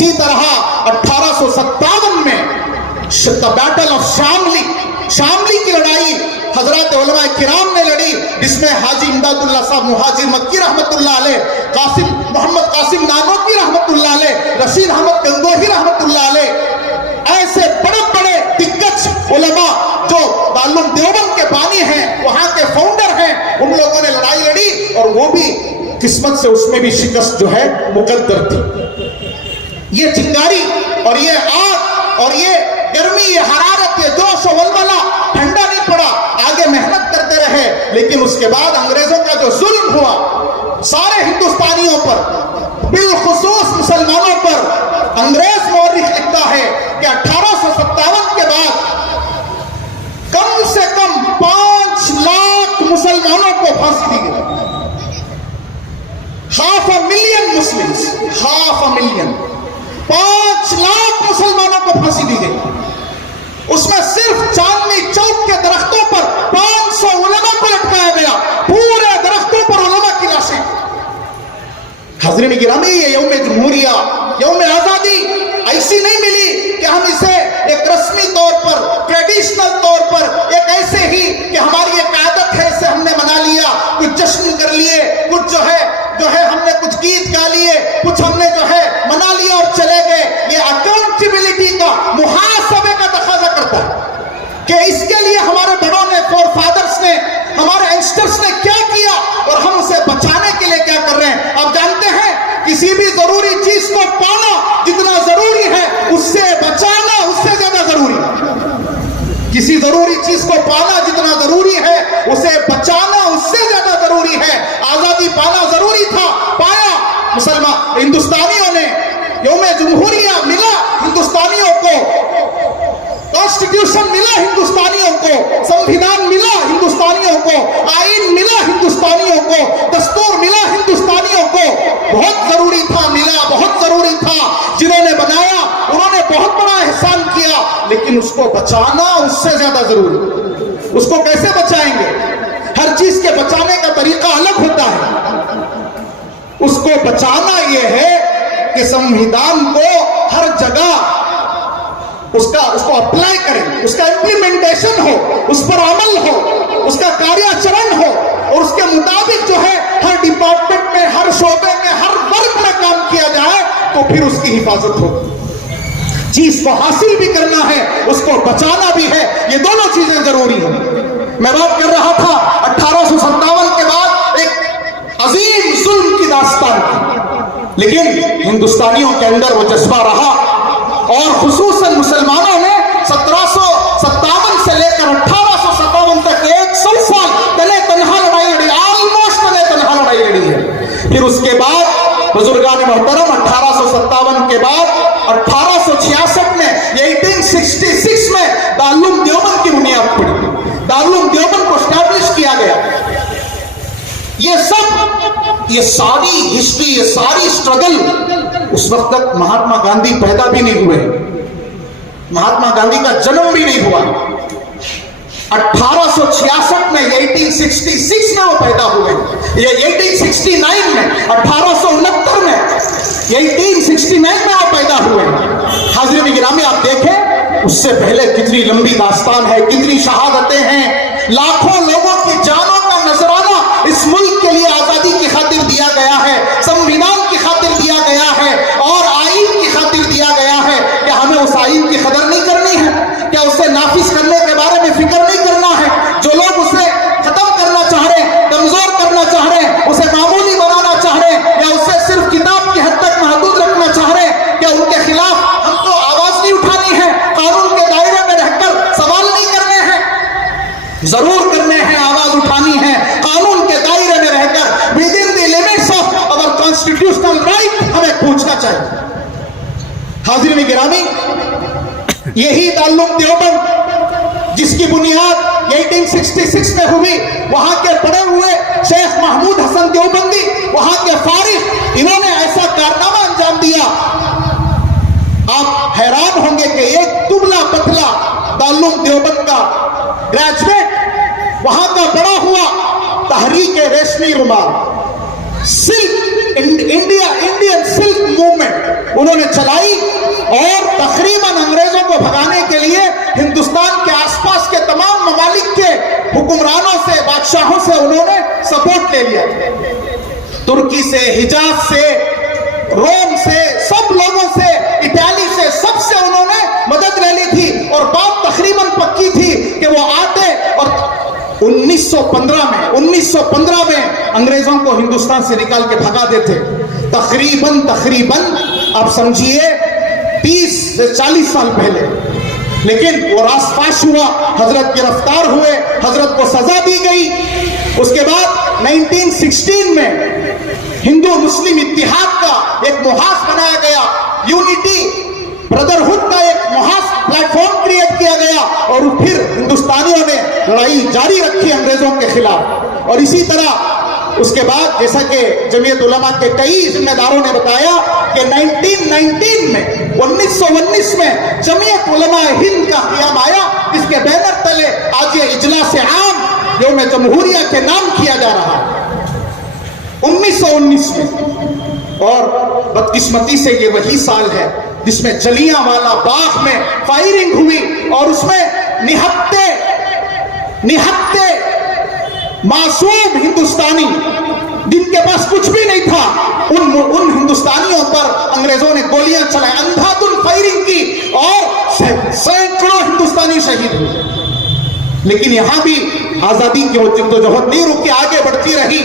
اسی طرح 1857 میں بیٹل آف شاملی کی لڑائی حضرات علماء کرام نے لڑی، جس میں حاجی امداد اللہ صاحب مہاجر مکی رحمت اللہ علیہ، محمد قاسم نانوتوی رحمت اللہ علیہ، رشید احمد گنگوہی رحمت اللہ علیہ، ایسے بڑے بڑے دگج علماء جو دارالعلوم دیوبند کے بانی ہیں، وہاں کے فاؤنڈر ہیں، ان لوگوں نے لڑائی لڑی اور وہ بھی قسمت سے اس میں بھی شکست جو ہے مقدر تھی۔ یہ چنگاری اور یہ آگ اور یہ گرمی، یہ حرارت، یہ جوش و ولولہ ٹھنڈا نہیں پڑا، آگے محنت کرتے رہے، لیکن اس کے بعد انگریزوں کا جو ظلم ہوا سارے ہندوستانیوں پر، بالخصوص مسلمانوں پر، انگریز مورخ لکھتا ہے کہ 1857 کے بعد کم سے کم 5 لاکھ مسلمانوں کو پھانسی دی گئی۔ 500,000 مسلمز، 500,000، 5 لاکھ مسلمانوں کو پھانسی دی گئی۔ اس میں صرف چاندنی چوک کے درختوں پر 500 علماء کو لٹکایا گیا، پورے درختوں پر علماء کی لاشیں۔ حضرین گرامی، یہ یوم جمہوریہ، یوم آزادی ایسی نہیں ملی کہ ہم اسے ایک رسمی طور پر، ٹریڈیشنل طور پر، ایک ایسے ہی کہ ہماری ایک عادت ہے اسے ہم نے منا لیا، کچھ جشن کر لیے، کچھ جو ہے ہم نے کچھ گیت گا لیے، کچھ ہم نے جو ہے منا لیا اور چلے گئے۔ یہ اکاؤنٹیبلٹی کا، محاسبے کا تقاضا کرتا ہے کہ اس کے لیے ہمارے بڑوں نے، فور فادرز نے، ہمارے اینسٹرز نے کیا کیا اور ہم اسے بچانے کے لیے کیا کر رہے ہیں۔ آپ جانتے ہیں کسی بھی ضروری چیز کو پانا جتنا ضروری ہے، اس سے بچانا اس سے زیادہ ضروری ہے۔ کسی ضروری چیز کو پانا جتنا ضروری ہے، اسے بچانا اس سے زیادہ ضروری ہے۔ آزادی پانا ضروری تھا، پایا۔ مسلمان ہندوستانیوں نے، یوم جمہوریہ ملا ہندوستانیوں کو، کانسٹیٹیوشن ملا ہندوستانیوں کو، سمویدھان ملا ہندوستانیوں کو، آئین ملا ہندوستانیوں کو، دستور ملا ہندوستانیوں کو۔ بہت ضروری تھا، ملا بہت ضروری تھا۔ جنہوں نے بنایا انہوں نے بہت بڑا احسان کیا، لیکن اس کو بچانا اس سے زیادہ ضروری۔ اس کو کیسے بچائیں گے؟ ہر چیز کے بچانے کا طریقہ الگ ہوتا ہے۔ اس کو بچانا یہ ہے کہ سمویدھان کو ہر جگہ اس کو اپلائی کریں، اس کا امپلیمنٹیشن ہو، اس پر عمل ہو، اس کا کاریاچرن ہو، اور اس کے مطابق جو ہے ہر ڈپارٹمنٹ میں، ہر شعبے میں، ہر ورگ میں کام کیا جائے، تو پھر اس کی حفاظت ہو۔ چیز کو حاصل بھی کرنا ہے، اس کو بچانا بھی ہے، یہ دونوں چیزیں ضروری ہیں۔ میں بات کر رہا تھا 1857 کے بعد ایک عظیم ظلم کی داستان تھی، لیکن ہندوستانیوں کے اندر وہ جذبہ رہا، اور خصوصاً مسلمانوں نے 1757 سے لے کر 1857 تک 100 سال تلے تنہا لڑائی لڑی، آلموسٹ تلے تنہا لڑائی لڑی ہے۔ پھر اس کے بعد بزرگان محترم 1857 کے بعد 1866 میں، 1866 میں دارالعلوم دیوبند کی بنیاد پڑی، دارالعلوم دیوبند کو اسٹیبلش کیا گیا۔ یہ ساری ہسٹری، یہ ساری اسٹرگل، اس وقت تک مہاتما گاندھی پیدا بھی نہیں ہوئے، مہاتما گاندھی کا جنم بھی نہیں ہوا۔ 1866 میں، 1866 میں وہ پیدا ہوئے، یہ 1869 میں، 1869 میں، 1869 میں وہ پیدا ہوئے۔ حاضرین گرامی، آپ دیکھیں اس سے پہلے کتنی لمبی داستان ہے، کتنی شہادتیں ہیں، لاکھوں لوگوں کی جانوں کا نذرانہ اس ملک کے لیے آزادی کی خاطر دیا گیا ہے، سمویدھان کی خاطر دیا گیا ہے، اور آئین کی خاطر دیا گیا ہے۔ کہ ہمیں اس آئین کی قدر نہیں کرنی ہے؟ کیا اسے نافذ کرنے کے بارے میں فکر نہیں کرنا ہے؟ جو لوگ اسے ختم کرنا چاہ رہے ہیں، کمزور کرنا چاہ رہے ہیں، اسے معمولی بنانا چاہ رہے ہیں، یا اسے صرف کتاب کی حد تک محدود رکھنا چاہ رہے ہیں، کیا ان کے خلاف ہم کو آواز نہیں اٹھانی ہے؟ قانون کے دائرے میں رہ کر سوال نہیں کرنے ہیں؟ ضرور کرنے ہیں، آواز اٹھانی ہے، قانون کے دائرے میں رہ کر، within the limits of our constitutional right، ہمیں پوچھنا چاہیے۔ حاضرین گرامی، یہی دارالعلوم دیوبند جس کی بنیاد 1866 میں ہوئی، وہاں کے پڑے ہوئے شیخ محمود حسن دیوبندی، وہاں کے فارغ، انہوں نے ایسا کارنامہ انجام دیا، آپ حیران ہوں گے کہ ایک دبلا پتلا دارالعلوم دیوبند کا گریجویٹ، وہاں کا بڑا ہوا، تحریک ریشمی رومال، سلک इंडियन सिल्क मूवमेंट उन्होंने चलाई और तकरीबन अंग्रेजों को भगाने के लिए हिंदुस्तान के आसपास के तमाम ममालिक के हुक्मरानों से, बादशाहों से उन्होंने सपोर्ट ले लिया। तुर्की से, हिजाज से, रोम से, सब लोगों से, इटाली से, सबसे उन्होंने मदद ले ली थी और बात तकरीबन पक्की थी कि वो आते और 1915 में अंग्रेजों को हिंदुस्तान से निकाल के भगा देते। तकरीबन आप समझिए 30 से 40 साल पहले। लेकिन वो रास्ताश हुआ, हजरत गिरफ्तार हुए, हजरत को सजा दी गई। उसके बाद 1916 में हिंदू मुस्लिम इत्तिहाद का एक मुहास बनाया गया, यूनिटी ब्रदरहुड का एक मुहास प्लेटफॉर्म क्रिएट किया गया और फिर हिंदुस्तानियों ने लड़ाई जारी रखी अंग्रेजों के खिलाफ। और इसी तरह उसके बाद जैसा कि जमीयत उलमा के कई जिम्मेदारों ने बताया कि 1919 में जमीयत उलमा हिंद का क़याम आया, इसके बैनर तले आज ये इजलास आम यौम जमहूरिया के नाम किया जा रहा है 1919 में। और बदकिस्मती से ये वही साल है जिसमें जलियांवाला बाग में फायरिंग हुई और उसमें निहत्ते मासूम हिंदुस्तानी जिनके पास कुछ भी नहीं था, उन हिंदुस्तानियों पर अंग्रेजों ने गोलियां चलाई, अंधाधुन फायरिंग की और सैकड़ों हिंदुस्तानी शहीद हुए। लेकिन यहां भी आजादी की जद्दोजहद नहीं रुकी, आगे बढ़ती रही।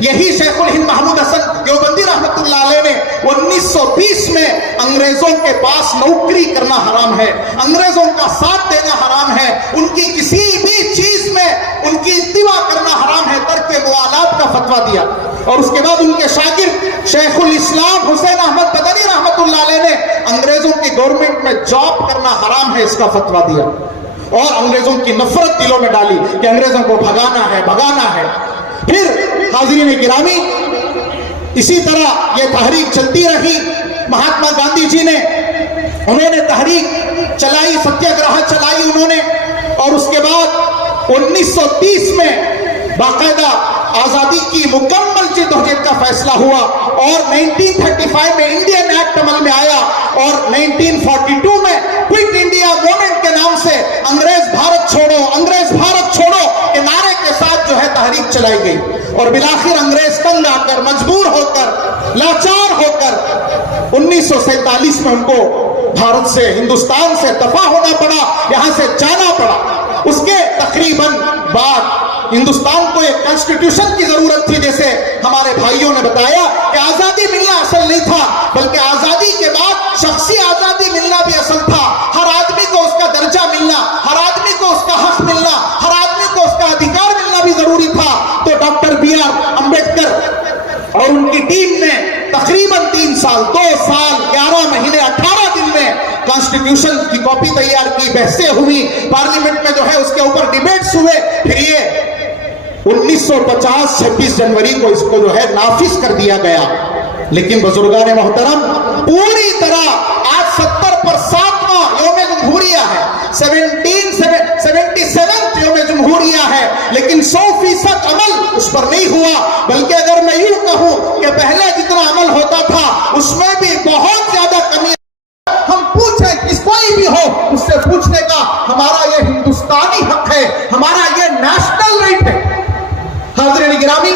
यही शेखुल हिंद महमूद हसन देवबंदी रहमतुल्लाह अलैह ने 1920 में अंग्रेजों के पास नौकरी करना हराम है, अंग्रेजों का साथ देना हराम है, उनकी किसी भी चीज में उनकी इत्तिबा करना हराम है, तर्क मुआलात का फतवा दिया। और उसके बाद उनके शागिर्द शेखुल इस्लाम हुसैन अहमद मदनी रहमतुल्लाह अलैह ने अंग्रेजों की गवर्नमेंट में जॉब करना हराम है इसका फतवा दिया और अंग्रेजों की नफरत दिलों में डाली कि अंग्रेजों को भगाना है। फिर हाज़रीन गिरामी, इसी तरह ये तहरीक चलती रही। महात्मा गांधी जी ने उन्होंने तहरीक चलाई, सत्याग्रह चलाई उन्होंने। और उसके बाद 1930 में बाकायदा आजादी की मुकम्मल जिद्दोजहद का फैसला हुआ और 1935 में इंडियन एक्ट अमल में आया और 1942 में क्विट इंडिया मूवमेंट के नाम से अंग्रेज भारत छोड़ो के नारे के साथ जो है तहरीक चलाई गई। और बिलाखिर अंग्रेज तंग आकर, मजबूर होकर, लाचार होकर 1947 में उनको भारत से, हिंदुस्तान से दफा होना पड़ा, यहां से जाना पड़ा। उसके तकरीबन बाद हिंदुस्तान को एक कॉन्स्टिट्यूशन की जरूरत थी, जैसे हमारे भाइयों ने बताया कि आजादी मिलना असल नहीं था, बल्कि आजादी के बाद शख्सी आजादी मिलना भी असल था। हर आदमी को उसका दर्जा मिलना, हर आदमी को उसका हक मिलना, हर आदमी को उसका अधिकार मिलना भी जरूरी था। तो डॉक्टर B.R. अम्बेडकर और उनकी टीम ने तकरीबन 3 साल, 2 साल 11 महीने 18 दिन में कॉन्स्टिट्यूशन की कॉपी तैयार की, बहसें हुई, पार्लियामेंट में जो है उसके ऊपर डिबेट्स हुए। फिर ये 1950 26 जनवरी को इसको जो है नाफिज कर दिया गया। लेकिन बुजुर्गान मोहतरम, पूरी तरह आज 70 पर 7वां यौम जमहूरिया है, 77 यौम जमहूरिया है, लेकिन 100% अमल उस पर नहीं हुआ। बल्कि अगर मैं यूं कहूं कि पहले जितना अमल होता था उसमें भी बहुत ज्यादा कमी। हम पूछें किस कोई भी हो, उससे पूछने का हमारा ये हिंदुस्तानी हक है, हमारा ये नेशनल राइट है। हाज़रीन गिरामी,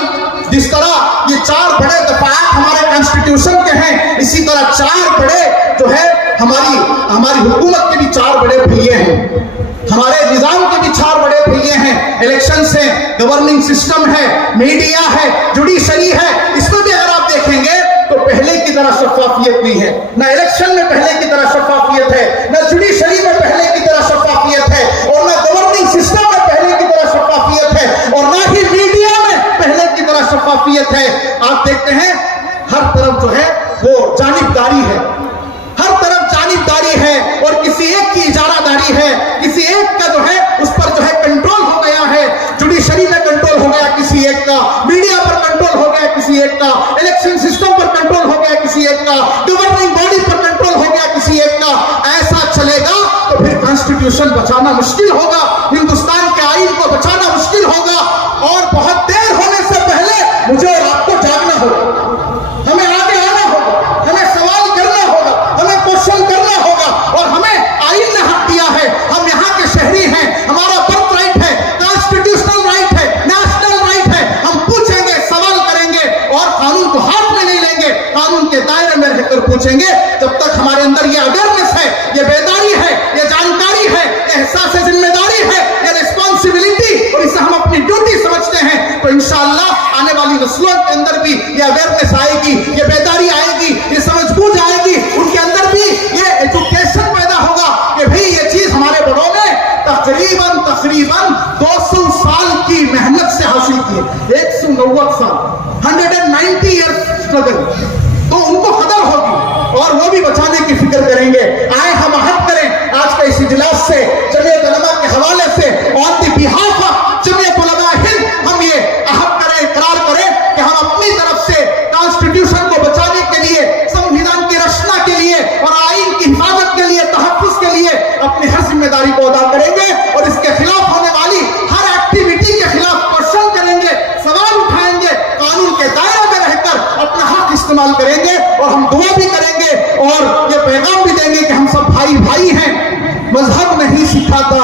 जिस तरह ये 4 बड़े दफात हमारे कॉन्स्टिट्यूशन के हैं, इसी तरह 4 बड़े जो है हमारी हुकूमत के भी 4 बड़े पहिए हैं, हमारे निजाम के भी 4 बड़े पहिए हैं। इलेक्शन है, गवर्निंग सिस्टम है, मीडिया है, जुडिशरी है। इसमें भी अगर आप देखेंगे तो पहले की तरह शफाफियत नहीं है, ना इलेक्शन में पहले की तरह शफाफियत है, ना जुडिशरी में पहले की तरह शफाफियत है, और ना गवर्निंग सिस्टम में पहले की तरह शफाफियत है, और ना ही मीडिया में पहले की तरह शफाफियत है। आप देखते हैं हर तरफ जो है वो जानिबदारी है, हर तरफ जानिबदारी है, और किसी एक की इजारादारी है, किसी एक का जो है उस पर जो है कंट्रोल हो गया है। जुडिशरी में कंट्रोल हो गया किसी एक का, मीडिया पर कंट्रोल हो गया किसी एक का, इलेक्शन सिस्टम पर कंट्रोल हो गया किसी एक का, गवर्निंग बॉडी पर कंट्रोल हो गया किसी एक का। ऐसा चलेगा तो फिर कॉन्स्टिट्यूशन बचाना मुश्किल होगा, हिंदुस्तान के आईन को बचाना मुश्किल होगा, और बहुत देर होने से पहले मुझे और आपको जागना होगा। 190 साल, 190 ईयर स्ट्रगल, तो उनको कदर होगी और वो भी बचाने की फिक्र करेंगे। आए हम अहद करें आज के इस इजलास से, जमीयत उलमा के हवाले से, on the behalf of Jamiat Ulama Hind हम ये अहद करें, इकरार करें कि हम अपनी तरफ से कॉन्स्टिट्यूशन को बचाने के लिए, संविधान की रचना के लिए और आइन की हिफाजत के लिए, तहफ्फुज के लिए अपनी हर जिम्मेदारी को अदा करेंगे और इसके खिलाफ होने वाली हर एक्टिविटी के खिलाफ क्वेश्चन करेंगे, सवाल उठाएंगे, कानून के दायरे में रहकर अपना हक इस्तेमाल करेंगे और हम दुआ भी करेंगे और ये पैगाम भी देंगे कि हम सब भाई भाई हैं। मजहब नहीं सिखाता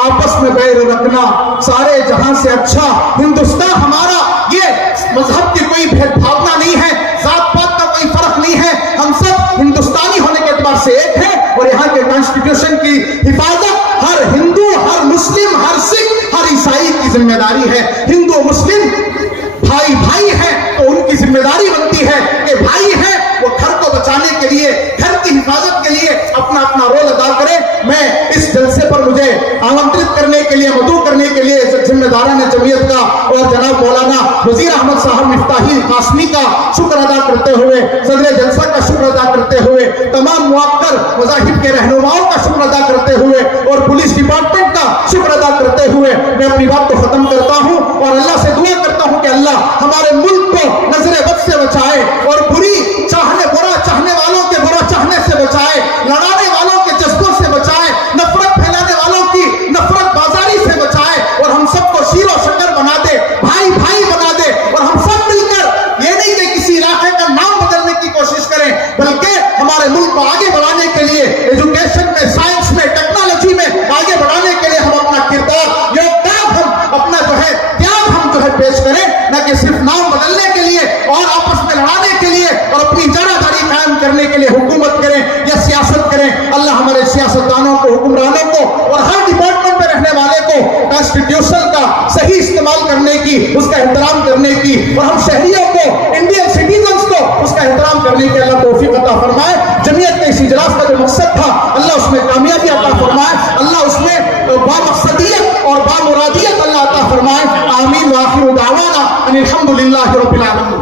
आपस में बैर रखना, सारे जहां से अच्छा हिंदुस्तान हमारा। ये मजहब की कोई भेदभावना नहीं है, जात पात का कोई फर्क नहीं है, हम सब हिंदुस्तानी होने के एतबार से एक है और यहाँ के कॉन्स्टिट्यूशन की हिफाजत हर हिंदू, हर मुस्लिम, हर सिख, हर ईसाई की जिम्मेदारी है। हिंदू मुस्लिम भाई भाई हैं तो उनकी जिम्मेदारी बनती है कि भाई हैं वो घर को बचाने के लिए, घर की हिफाजत के लिए अपना अपना रोल अदा करें। मैं इस जलसे पर मुझे आमंत्रित करने के लिए, मदऊ करने के लिए जिम्मेदारान जमीयत का और जनाब मौलाना वजीर अहमद साहब मिफ्ताही कासमी का शुक्र अदा करते हुए, सदर जलसा का शुक्र अदा करते हुए, तमाम मुआक्कर मज़ाहिब के रहनुमाओं का शुक्र अदा करते हुए और पुलिस डिपार्टमेंट का शुक्र अदा करते हुए मैं अपनी बात को खत्म करता हूँ और अल्लाह से दुआ करता हूँ कि अल्लाह हमारे मुल्क को नजर बद से बचाए और बुरा चाहने वालों के बुरा चाहने से बचाए, लड़ाने वालों के जज्बों से बचाए, नफरत फैलाने वालों की नफरत बाजारी से बचाए और हम सबको शीरो शक्कर बना दे, भाई भाई बना दे और हम सब मिलकर ये नहीं कि किसी इलाके का नाम बदलने की कोशिश करें, बल्कि हमारे मुल्क को आगे बढ़ाने के लिए एजुकेशन में, साइंस में, टेक्नोलॉजी में आगे बढ़ाने के लिए हम अपना किरदार, योगदान, हम अपना जो है त्याग हम जो है पेश करें, न कि सिर्फ नाम बदलने के लिए और आपस में लड़ाने के लिए और अपनी जरादारी कायम करने के लिए हुकूमत करें या सियासत करें। अल्लाह हमारे सियासतदानों को, हुक्मरानों को और हर डिपार्टमेंट में रहने वाले को कॉन्स्टिट्यूशन का सही इस्तेमाल करने की, उसका एहतराम करने की और हम शहरियों को, इंडियन सिटीजन्स को उसका एहतराम करने की अल्लाह तौफीक अता फरमाए। जमीयत के इस इजलास का जो मकसद था अल्लाह उसमें कामयाबी अता फरमाए, अल्लाह उसमें बामकसदियत और बामुरादियत अल्लाह अता फरमाए। आमीन व आखिर दावाना अनिल हम्दुलिल्लाहि रब्बिल आलमीन।